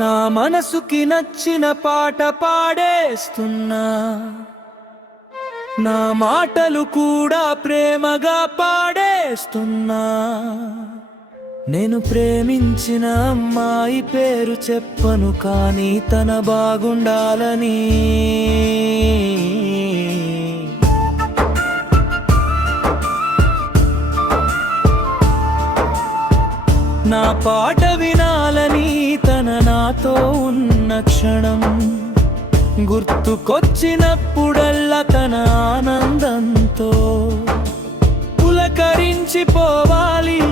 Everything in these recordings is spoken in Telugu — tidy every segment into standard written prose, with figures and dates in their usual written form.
నా మనసుకి నచ్చిన పాట పాడేస్తున్నా, నా మాటలు కూడా ప్రేమగా పాడేస్తున్నా. నేను ప్రేమించిన అమ్మాయి పేరు చెప్పను, కానీ తన బాగుండాలని. నా పాట వినాలని తన నాతో ఉన్న క్షణం గుర్తుకొచ్చినప్పుడల్లా తన ఆనందంతో పులకరించిపోవాలి.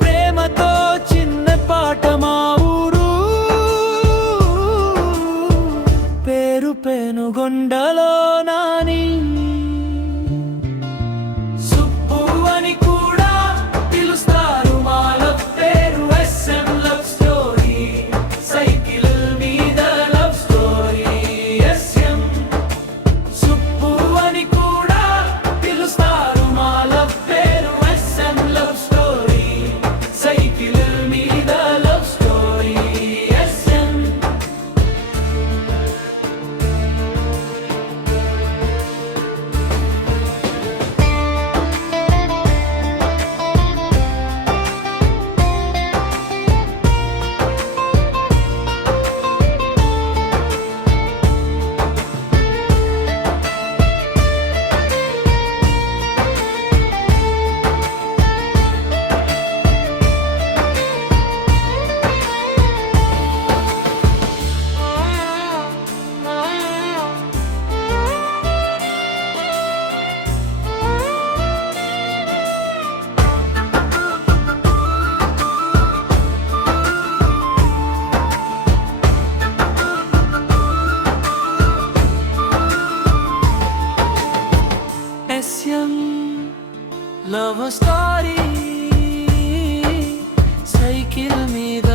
ప్రేమతో చిన్న పాట మా ఊరు పేరు పెనుగొండలో నాని. సుబ్బు అని కూడా పిలుస్తారు, మా లవ్ పేరు SM లవ్ స్టోరీ. సైకిల్ మీద లవ్ స్టోరీ SM. సుబ్బు అని కూడా పిలుస్తారు, మా లవ్ పేరు SM లవ్ స్టోరీ. సైకిల్ మీద love story SM. SM love story. Cycle మీద